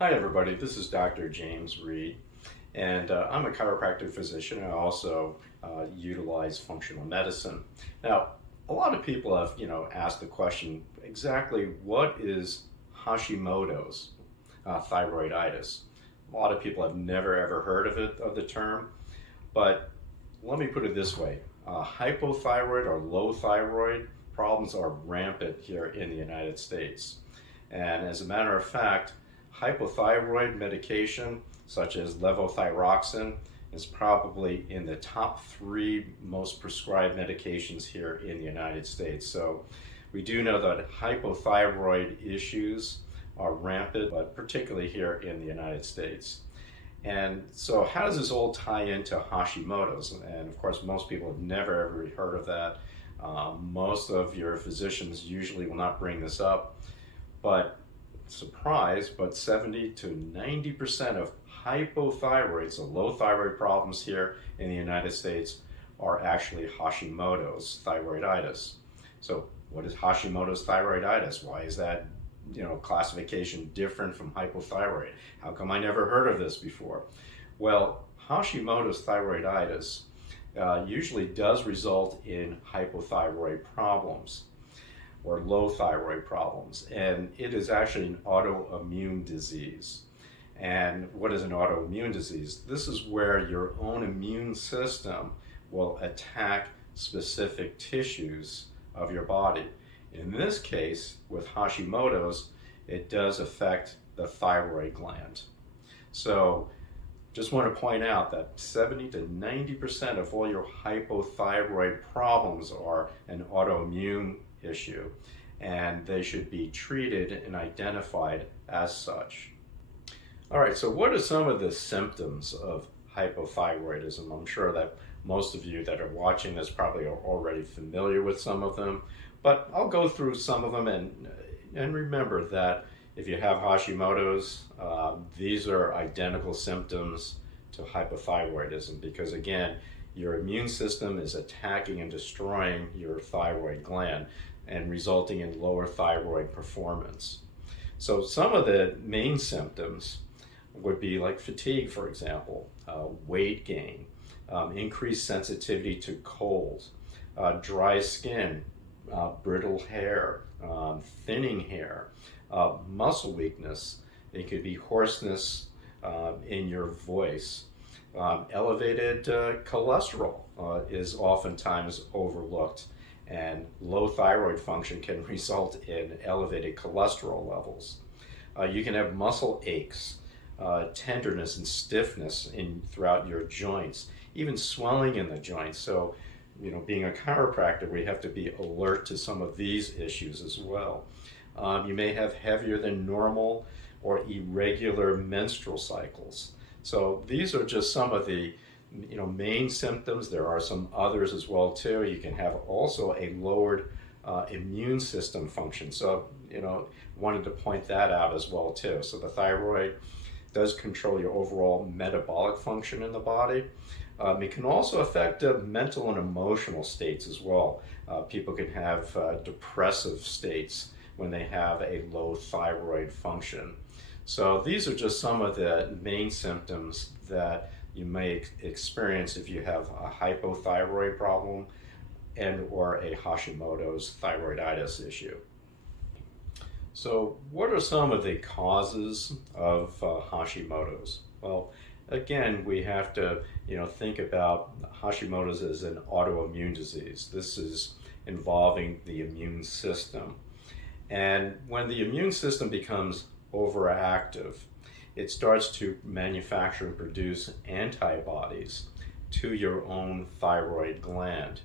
Hi everybody, this is Dr. James Reade, and I'm a chiropractic physician. I also utilize functional medicine. Now, a lot of people have, asked the question, exactly what is Hashimoto's thyroiditis? A lot of people have never ever heard of it, of the term, but let me put it this way. Hypothyroid or low thyroid problems are rampant here in the United States. And as a matter of fact, hypothyroid medication such as levothyroxine is probably in the top 3 most prescribed medications here in the United States. So we do know that hypothyroid issues are rampant, but particularly here in the United States. And so how does this all tie into Hashimoto's? And of course, most people have never ever heard of that. Most of your physicians usually will not bring this up, but surprise, but 70 to 90% of hypothyroid, so low thyroid problems here in the United States, are actually Hashimoto's thyroiditis. So what is Hashimoto's thyroiditis? Why is that classification different from hypothyroid? How come I never heard of this before? Well, Hashimoto's thyroiditis usually does result in hypothyroid problems or low thyroid problems, and it is actually an autoimmune disease. And what is an autoimmune disease? This is where your own immune system will attack specific tissues of your body. In this case, with Hashimoto's, it does affect the thyroid gland. So just want to point out that 70 to 90% of all your hypothyroid problems are an autoimmune issue, and they should be treated and identified as such. All right, so what are some of the symptoms of hypothyroidism? I'm sure that most of you that are watching this probably are already familiar with some of them, but I'll go through some of them, and remember that if you have Hashimoto's, these are identical symptoms to hypothyroidism, because again, your immune system is attacking and destroying your thyroid gland and resulting in lower thyroid performance. So some of the main symptoms would be like fatigue, for example, weight gain, increased sensitivity to cold, dry skin, brittle hair, thinning hair, muscle weakness. It could be hoarseness in your voice. Elevated cholesterol is oftentimes overlooked, and low thyroid function can result in elevated cholesterol levels. You can have muscle aches, tenderness and stiffness throughout your joints, even swelling in the joints. So, being a chiropractor, we have to be alert to some of these issues as well. You may have heavier than normal or irregular menstrual cycles. So these are just some of the main symptoms. There are some others as well too. You can have also a lowered immune system function. So wanted to point that out as well too. So the thyroid does control your overall metabolic function in the body. It can also affect mental and emotional states as well. People can have depressive states when they have a low thyroid function. So these are just some of the main symptoms that you may experience if you have a hypothyroid problem and or a Hashimoto's thyroiditis issue. So what are some of the causes of Hashimoto's? Well, again, we have to think about Hashimoto's as an autoimmune disease. This is involving the immune system. And when the immune system becomes overactive, it starts to manufacture and produce antibodies to your own thyroid gland.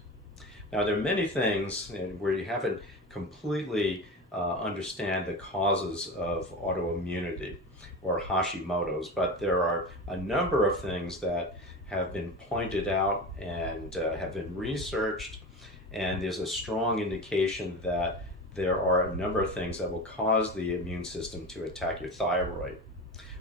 Now, there are many things where you haven't completely understand the causes of autoimmunity or Hashimoto's, but there are a number of things that have been pointed out and have been researched, and there's a strong indication that there are a number of things that will cause the immune system to attack your thyroid.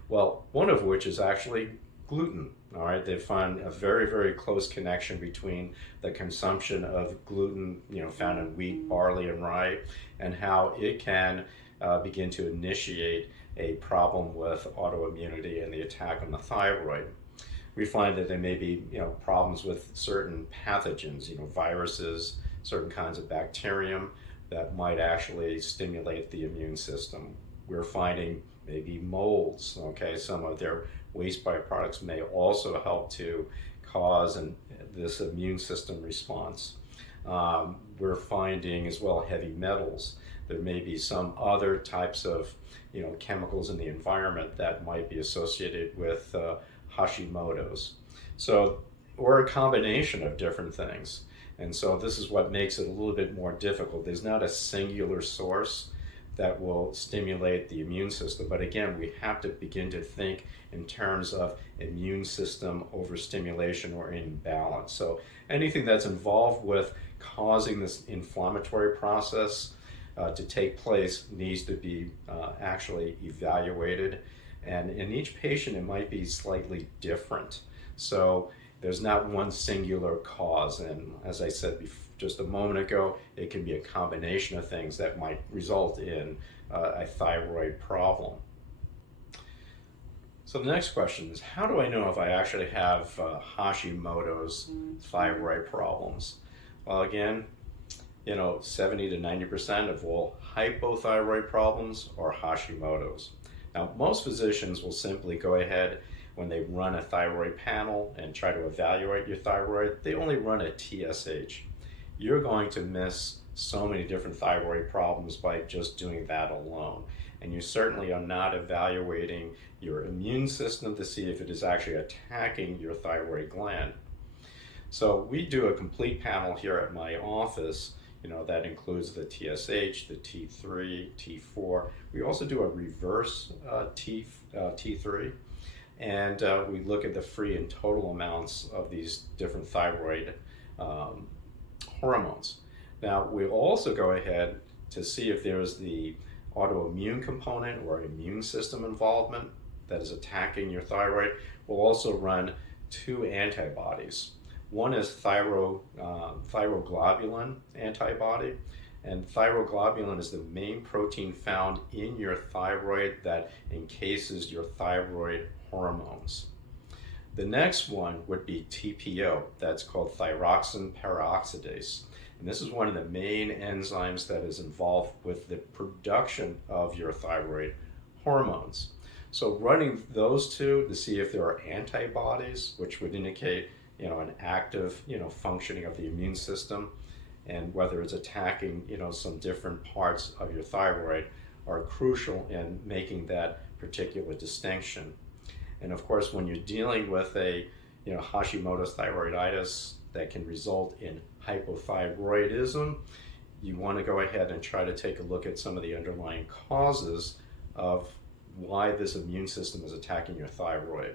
Well, one of which is actually gluten. All right, they found a very, very close connection between the consumption of gluten, found in wheat, barley, and rye, and how it can begin to initiate a problem with autoimmunity and the attack on the thyroid. We find that there may be, problems with certain pathogens, viruses, certain kinds of bacterium that might actually stimulate the immune system. We're finding maybe molds, okay? Some of their waste byproducts may also help to cause this immune system response. We're finding as well heavy metals. There may be some other types of chemicals in the environment that might be associated with Hashimoto's. So we're a combination of different things. And so this is what makes it a little bit more difficult. There's not a singular source that will stimulate the immune system. But again, we have to begin to think in terms of immune system overstimulation or imbalance. So anything that's involved with causing this inflammatory process to take place needs to be actually evaluated. And in each patient, it might be slightly different. So there's not one singular cause. And as I said just a moment ago, it can be a combination of things that might result in a thyroid problem. So the next question is, how do I know if I actually have Hashimoto's thyroid problems? Well, again, 70 to 90% of all hypothyroid problems are Hashimoto's. Now, most physicians will simply go ahead when they run a thyroid panel and try to evaluate your thyroid, they only run a TSH. You're going to miss so many different thyroid problems by just doing that alone. And you certainly are not evaluating your immune system to see if it is actually attacking your thyroid gland. So we do a complete panel here at my office. That includes the TSH, the T3, T4. We also do a reverse T3. And we look at the free and total amounts of these different thyroid hormones. Now, we also go ahead to see if there's the autoimmune component or immune system involvement that is attacking your thyroid. We'll also run 2 antibodies. One is thyroglobulin antibody, and thyroglobulin is the main protein found in your thyroid that encases your thyroid hormones. The next one would be TPO, that's called thyroxine peroxidase. And this is one of the main enzymes that is involved with the production of your thyroid hormones. So running those 2 to see if there are antibodies, which would indicate an active functioning of the immune system, and whether it's attacking some different parts of your thyroid, are crucial in making that particular distinction. And of course, when you're dealing with a Hashimoto's thyroiditis that can result in hypothyroidism, you want to go ahead and try to take a look at some of the underlying causes of why this immune system is attacking your thyroid.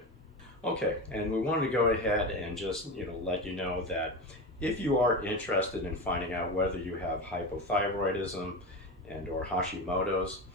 Okay, and we wanted to go ahead and just let you know that if you are interested in finding out whether you have hypothyroidism and or Hashimoto's,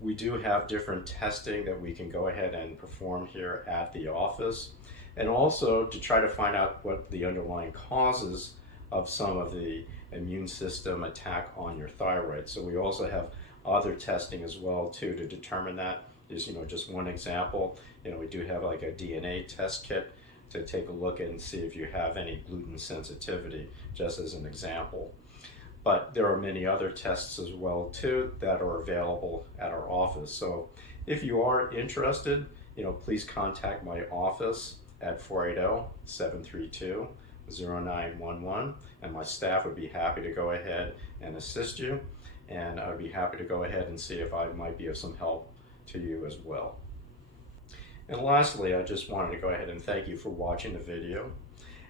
we do have different testing that we can go ahead and perform here at the office, and also to try to find out what the underlying causes of some of the immune system attack on your thyroid. So we also have other testing as well too to determine that. Is just one example. We do have like a DNA test kit to take a look at and see if you have any gluten sensitivity, just as an example. But there are many other tests as well too that are available at our office. So if you are interested, please contact my office at 480-732-0911, and my staff would be happy to go ahead and assist you, and I would be happy to go ahead and see if I might be of some help to you as well. And lastly, I just wanted to go ahead and thank you for watching the video,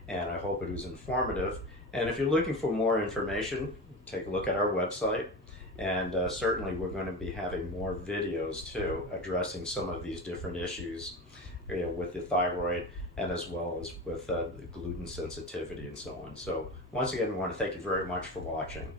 and I hope it was informative. And if you're looking for more information, take a look at our website, and certainly we're going to be having more videos too addressing some of these different issues with the thyroid, and as well as with the gluten sensitivity and so on. So once again, we want to thank you very much for watching.